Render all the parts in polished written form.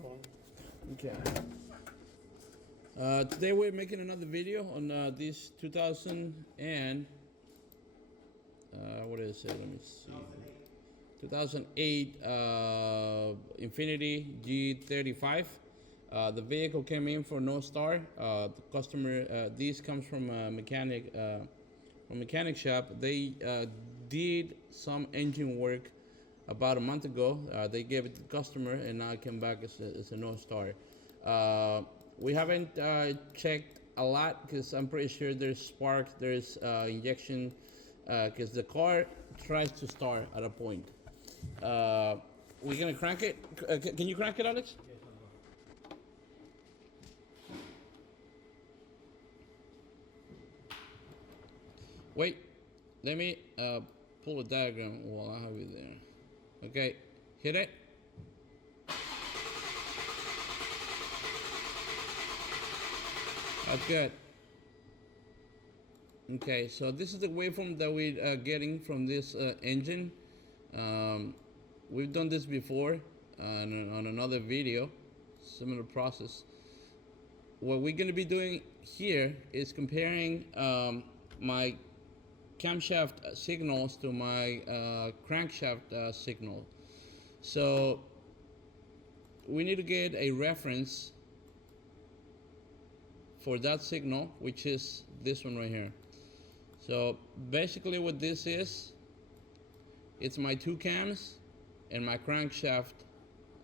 Okay. Today we're making another video on this 2000 and what is it? Let me see. 2008 Infiniti G35. The vehicle came in for no star. The customer, this comes from a mechanic shop. They did some engine work about a month ago. They gave it to the customer, and now it came back as a no star. We haven't checked a lot because I'm pretty sure there's spark, there's injection, because the car tries to start at a point. We're gonna crank it. Can you crank it, Alex? Wait, let me pull a diagram while I have you there. Okay, hit it. That's good. Okay, so this is the waveform that we're getting from this engine. We've done this before on another video, similar process. What we're going to be doing here is comparing my camshaft signals to my crankshaft signal. So we need to get a reference for that signal, which is this one right here. So basically what this is, it's my two cams and my crankshaft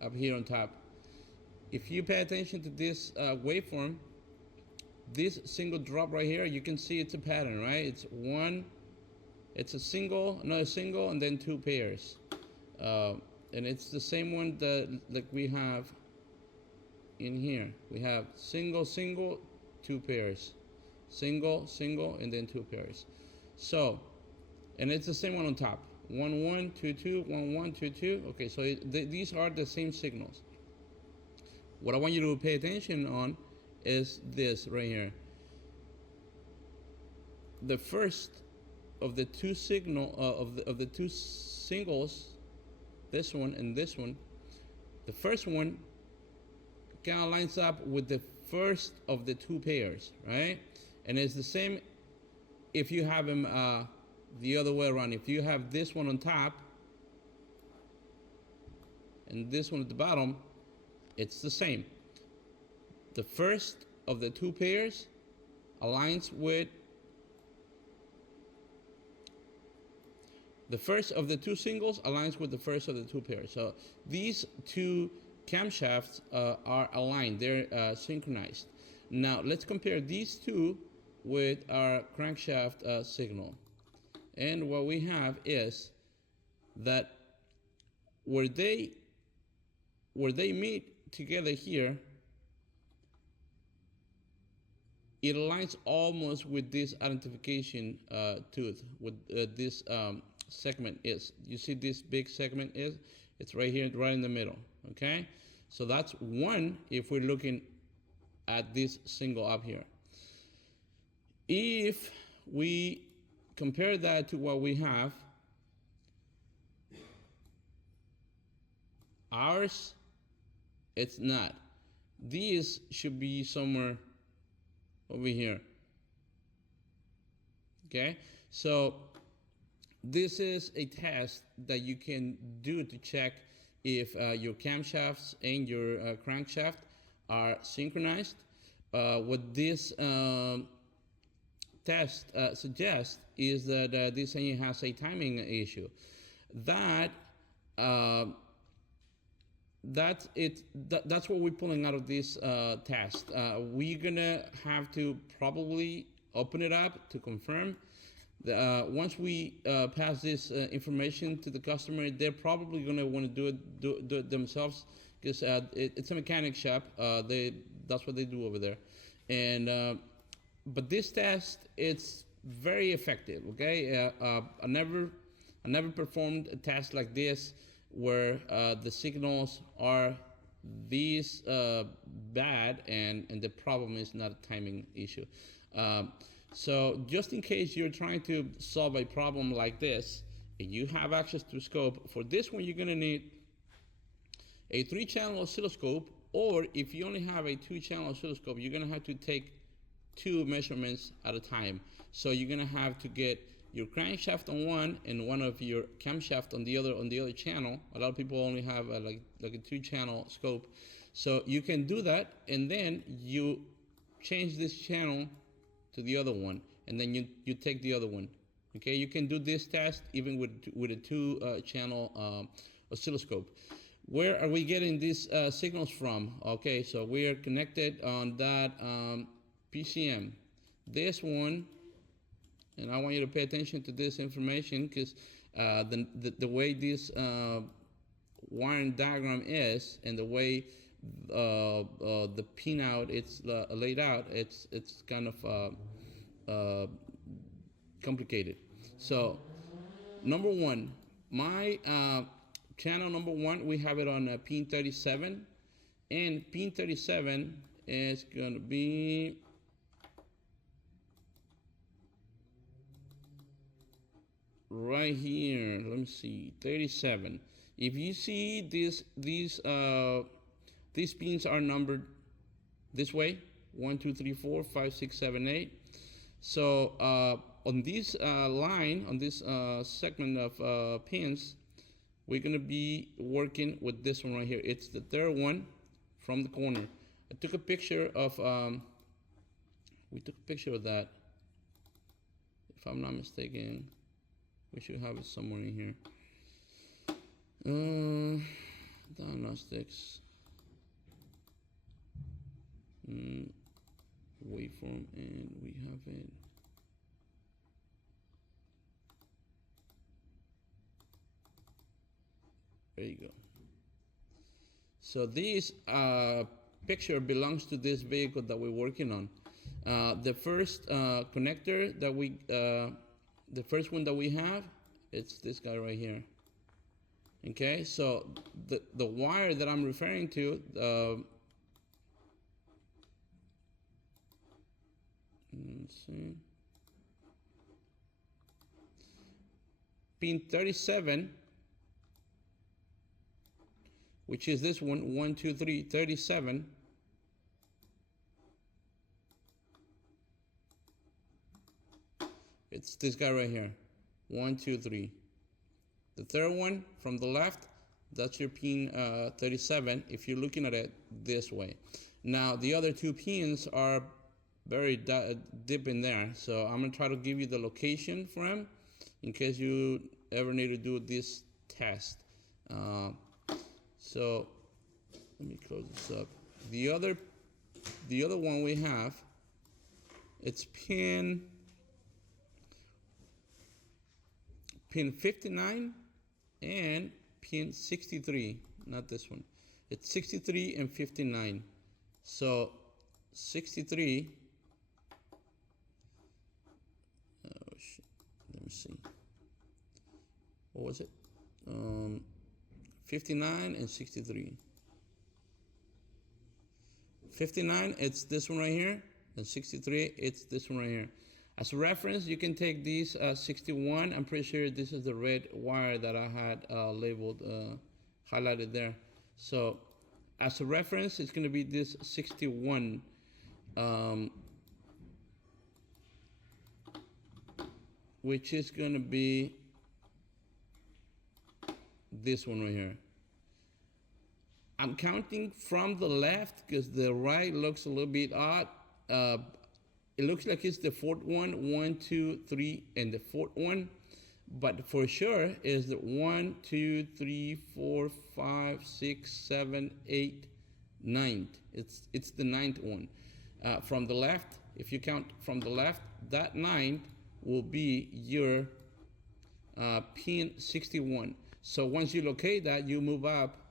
up here on top. If you pay attention to this waveform, this single drop right here, you can see it's a pattern, right? It's a single, another single, and then two pairs. And it's the same one that like we have in here. We have single, single, two pairs. Single, single, and then two pairs. So, and it's the same one on top. 1 1 2 2 1 1 2 2. Okay, so these are the same signals. What I want you to pay attention on is this right here. The first of the two of the two singles, this one and this one, the first one kind of lines up with the first of the two pairs, right? And it's the same if you have them the other way around. If you have this one on top and this one at the bottom, it's the same. The first of the two pairs aligns with the first of the two singles aligns with the first of the two pairs. So these two camshafts are aligned, they're synchronized. Now let's compare these two with our crankshaft signal. And what we have is that where they meet together here, it aligns almost with this identification tooth, with this segment is. You see this big segment is? It's right here, right in the middle, okay? So that's one if we're looking at this single up here. If we compare that to what we have, ours, it's not. These should be somewhere over here. Okay, so this is a test that you can do to check if your camshafts and your crankshaft are synchronized. What this test suggests is that this engine has a timing issue. That's what we're pulling out of this test. We're gonna have to probably open it up to confirm. Once we pass this information to the customer, they're probably gonna want to do it themselves, because it's a mechanic shop. That's what they do over there. And but this test, it's very effective. Okay, I never performed a test like this where the signals are this bad and the problem is not a timing issue. So just in case you're trying to solve a problem like this and you have access to a scope, for this one you're going to need a 3-channel oscilloscope Or if you only have a 2-channel oscilloscope, you're gonna have to take 2 measurements at a time. So you're gonna have to get your crankshaft on one and one of your camshaft on the other channel. A lot of people only have like a 2-channel scope. So you can do that, and then you change this channel to the other one, and then you take the other one. Okay, you can do this test even with a 2-channel oscilloscope. Where are we getting these signals from? Okay, so we are connected on that PCM. This one, and I want you to pay attention to this information, because the way this wiring diagram is, and the way the pinout it's laid out, it's kind of complicated. So number one, my channel number one, we have it on pin 37, and pin 37 is going to be right here. Let me see, 37. If you see these pins are numbered this way: 1, 2, 3, 4, 5, 6, 7, 8. So on this line, on this segment of pins, we're gonna be working with this one right here. It's the third one from the corner. I took a picture of, we took a picture of that. If I'm not mistaken, we should have it somewhere in here. Diagnostics. Waveform, and we have it. There you go. So this picture belongs to this vehicle that we're working on. The first connector that the first one that we have, it's this guy right here. Okay, so the wire that I'm referring to, let's see, pin 37, which is this one, 1, 2, 3, 37. It's this guy right here, 1, 2, 3. The third one from the left, that's your pin 37, if you're looking at it this way. Now, the other 2 pins are very deep in there, so I'm gonna try to give you the location for them in case you ever need to do this test. So let me close this up. The other one we have, it's pin 59 and pin 63, not this one. It's 63 and 59. So 63, oh shit, let me see. What was it? 59 and 63. 59, it's this one right here, and 63, it's this one right here. As a reference, you can take these 61. I'm pretty sure this is the red wire that I had labeled, highlighted there. So as a reference, it's going to be this 61. Which is going to be this one right here. I'm counting from the left because the right looks a little bit odd. It looks like it's the fourth one, 1, 2, 3, and the fourth one. But for sure is the 1, 2, 3, 4, 5, 6, 7, 8, 9. It's the 9th one. From the left, if you count from the left, that 9 will be your pin 61. So once you locate that, you move up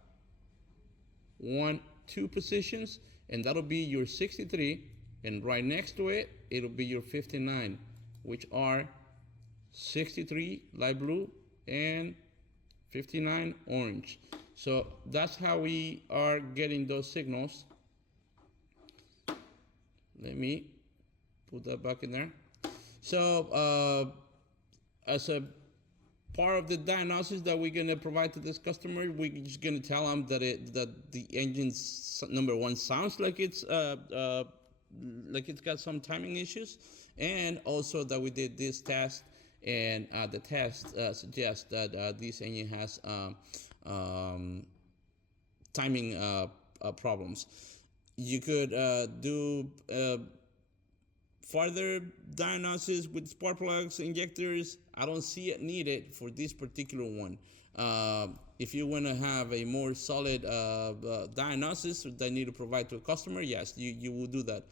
1, 2 positions, and that'll be your 63. And right next to it, it'll be your 59, which are 63 light blue and 59 orange. So that's how we are getting those signals. Let me put that back in there. So as a part of the diagnosis that we're gonna provide to this customer. We're just gonna tell them that the engine, number one, sounds like it's got some timing issues, and also that we did this test, and the test suggests that this engine has timing problems. You could do further diagnosis with spark plugs, injectors. I don't see it needed for this particular one. If you want to have a more solid diagnosis that you need to provide to a customer, yes, you will do that.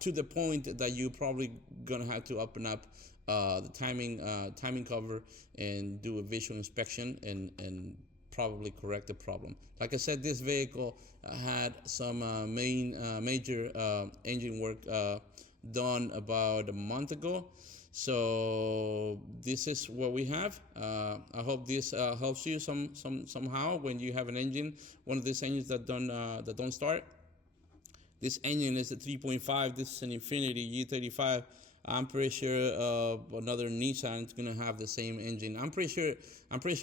To the point that you're probably gonna have to open up the timing cover and do a visual inspection and probably correct the problem. Like I said, this vehicle had some major engine work done about a month ago. So this is what we have. I hope this helps you somehow when you have an engine, one of these engines that don't start. This engine is a 3.5. This is an Infiniti G35. I'm pretty sure another Nissan is gonna have the same engine. I'm pretty sure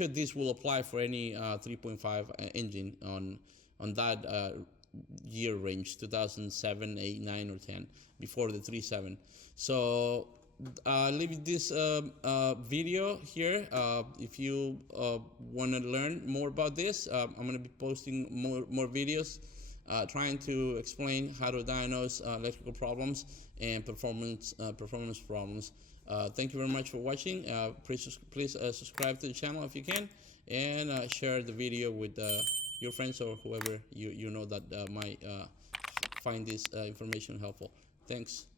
this will apply for any 3.5 engine on that year range, 2007, 8, 9, or 10, before the 3.7. So leave this video here. If you want to learn more about this, I'm going to be posting more videos trying to explain how to diagnose electrical problems and performance problems. Thank you very much for watching. Please subscribe to the channel if you can, and share the video with your friends or whoever you know that might find this information helpful. Thanks.